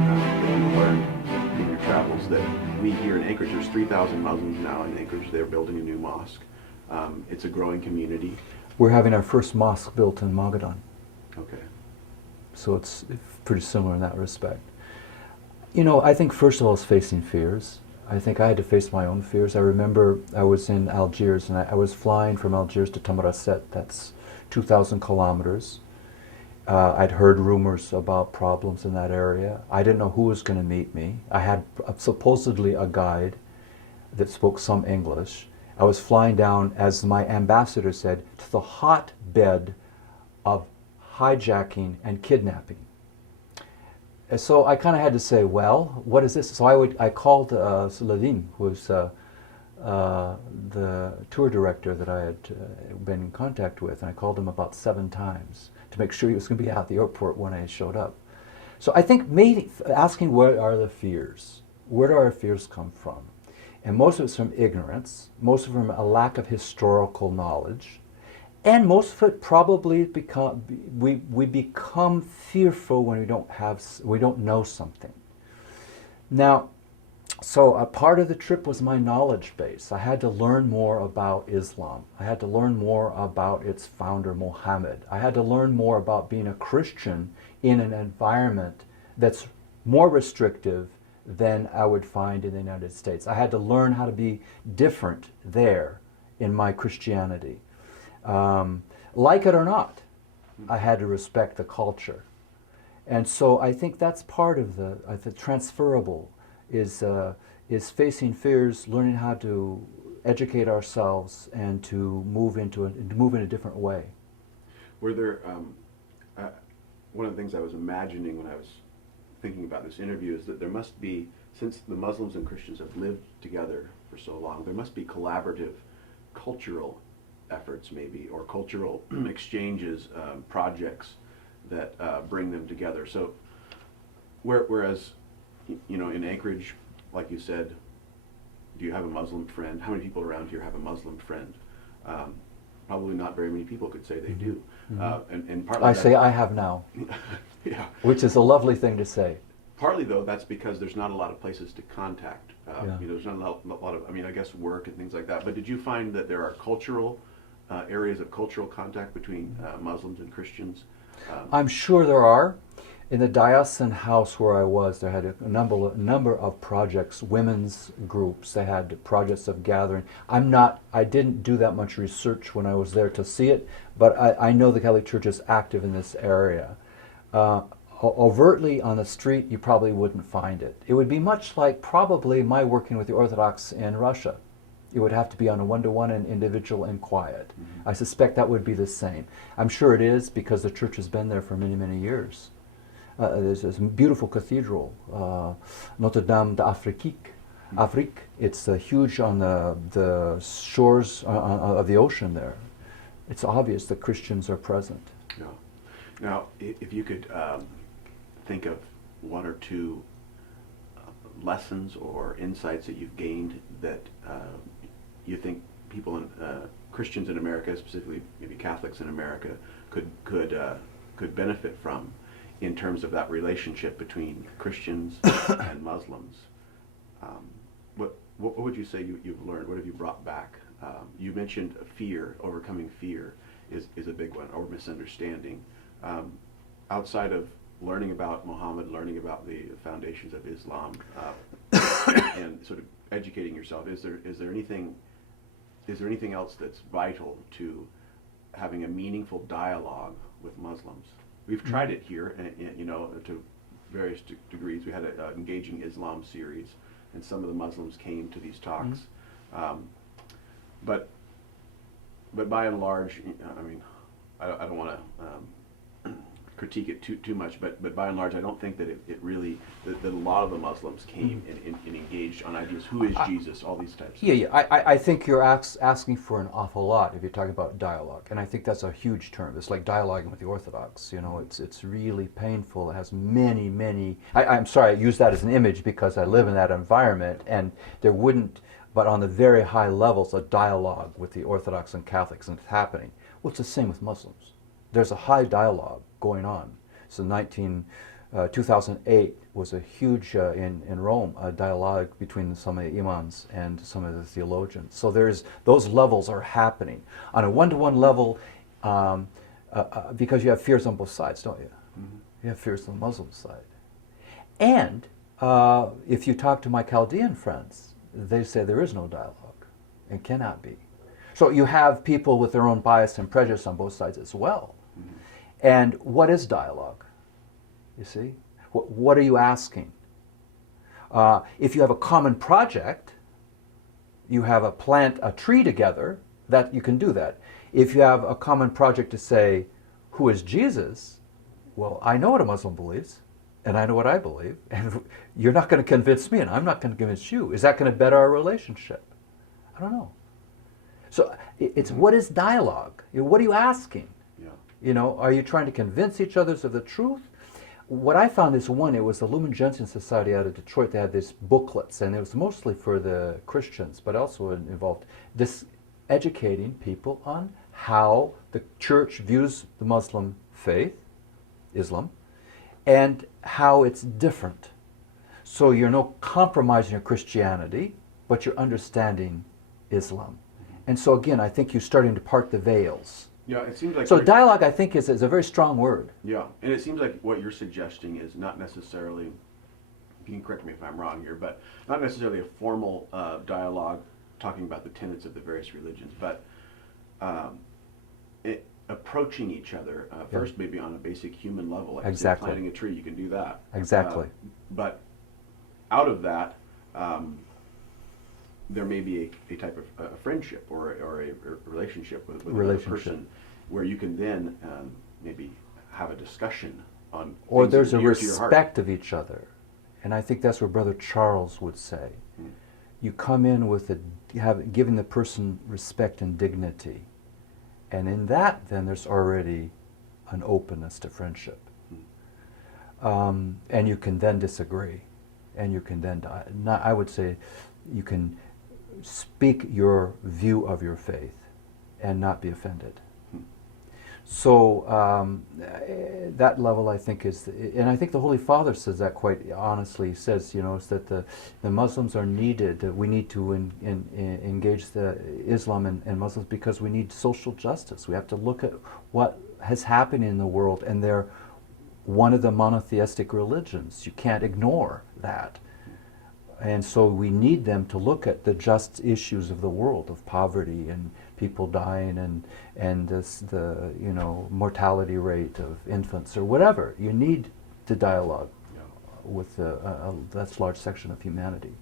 that you've learned in your travels that we here in Anchorage, there's 3,000 Muslims now in Anchorage. They're building a new mosque. It's a growing community. We're having our first mosque built in Magadan, Okay. so it's pretty similar in that respect. You know, I think first of all it's facing fears. I think I had to face my own fears. I remember I was in Algiers, and I was flying from Algiers to Tamarasset. That's 2,000 kilometers. I'd heard rumors about problems in that area. I didn't know who was going to meet me. I had supposedly a guide that spoke some English. I was flying down, as my ambassador said, to the hotbed of hijacking and kidnapping. And so I kind of had to say, well, what is this? So I called Saladin, who was the tour director that I had been in contact with, and I called him about 7 times to make sure he was going to be at the airport when I showed up. So I think maybe asking what are the fears, where do our fears come from? And most of it's from ignorance, most of it from a lack of historical knowledge, and most of it probably we become fearful when we don't know something. Now, so a part of the trip was my knowledge base. I had to learn more about Islam. I had to learn more about its founder, Muhammad. I had to learn more about being a Christian in an environment that's more restrictive than I would find in the United States. I had to learn how to be different there in my Christianity. Like it or not, I had to respect the culture. And so I think that's part of the transferable is facing fears, learning how to educate ourselves, and to move in a different way. Were there, one of the things I was imagining when I was thinking about this interview is that there must be, since the Muslims and Christians have lived together for so long, there must be collaborative cultural efforts maybe, or cultural exchanges, projects that bring them together. So whereas, you know, in Anchorage, like you said, do you have a Muslim friend? How many people around here have a Muslim friend? Probably not very many people could say they do. And partly I say I have now, yeah. which is a lovely thing to say. Partly though, that's because there's not a lot of places to contact. Yeah. You know, there's not a lot of, I mean, I guess work and things like that. But did you find that there are cultural areas of cultural contact between Muslims and Christians? I'm sure there are. In the Davidson house where I was, there had a number of projects, women's groups. They had projects of gathering. I didn't do that much research when I was there to see it, but I know the Catholic Church is active in this area. Overtly on the street, you probably wouldn't find it. It would be much like probably my working with the Orthodox in Russia. It would have to be on a one-to-one and individual and quiet. I suspect that would be the same. I'm sure it is because the church has been there for many, many years. There's this beautiful cathedral, Notre Dame d'Afrique. Afrique. It's huge on the shores of the ocean there. It's obvious that Christians are present. Yeah. Now, if you could think of one or two lessons or insights that you've gained that you think people in Christians in America, specifically maybe Catholics in America, could benefit from in terms of that relationship between Christians and Muslims, what would you say you've learned? What have you brought back? You mentioned fear, overcoming fear is a big one, or misunderstanding. Outside of learning about Muhammad, learning about the foundations of Islam, and sort of educating yourself, is there anything else that's vital to having a meaningful dialogue with Muslims? We've tried it here, and you know, to various degrees. We had an Engaging Islam series, and some of the Muslims came to these talks. But by and large, I mean, I don't want to critique it too much, but by and large, I don't think that it really, that a lot of the Muslims came and engaged on ideas. Who is Jesus? All these types. Yeah. I think you're asking for an awful lot if you're talking about dialogue, and I think that's a huge term. It's like dialoguing with the Orthodox. You know, it's really painful. It has many. I'm sorry, I use that as an image because I live in that environment, and there wouldn't. But on the very high levels, a dialogue with the Orthodox and Catholics, and it's happening. Well, it's the same with Muslims. There's a high dialogue going on. So 2008 was a huge, in Rome, a dialogue between some of the imams and some of the theologians. So those levels are happening. On a one-to-one level, because you have fears on both sides, don't you? Mm-hmm. You have fears on the Muslim side. And if you talk to my Chaldean friends, they say there is no dialogue. It cannot be. So you have people with their own bias and prejudice on both sides as well. Mm-hmm. And what is dialogue? You see? What are you asking? If you have a common project, you have a tree together, that you can do that. If you have a common project to say, who is Jesus? Well, I know what a Muslim believes, and I know what I believe, and you're not going to convince me, and I'm not going to convince you. Is that going to better our relationship? I don't know. So it's what is dialogue? What are you asking? Yeah. Are you trying to convince each other of the truth? What I found is, it was the Lumen Gentium Society out of Detroit. They had these booklets, and it was mostly for the Christians, but also involved this educating people on how the church views the Muslim faith, Islam, and how it's different. So you're not compromising your Christianity, but you're understanding Islam. And so again, I think you're starting to part the veils. Yeah, it seems like... So dialogue, I think, is a very strong word. Yeah, and it seems like what you're suggesting is not necessarily, you can correct me if I'm wrong here, but not necessarily a formal dialogue talking about the tenets of the various religions, but approaching each other first, maybe on a basic human level. Like Exactly. Planting a tree, you can do that. Exactly. But out of that, there may be a type of a friendship or a relationship with another person, where you can then maybe have a discussion on or things there's that a are dear to your heart. respect of each other. And I think that's what Brother Charles would say. You come in with giving the person respect and dignity. And in that, then there's already an openness to friendship. And you can then disagree. And you can then, I would say, you can speak your view of your faith and not be offended. So that level, I think, is, and I think the Holy Father says that quite honestly. He says, is that the Muslims are needed. That we need to engage the Islam and Muslims because we need social justice. We have to look at what has happened in the world, and they're one of the monotheistic religions. You can't ignore that. And so we need them to look at the just issues of the world, of poverty and people dying and the mortality rate of infants or whatever. You need to dialogue with that large section of humanity.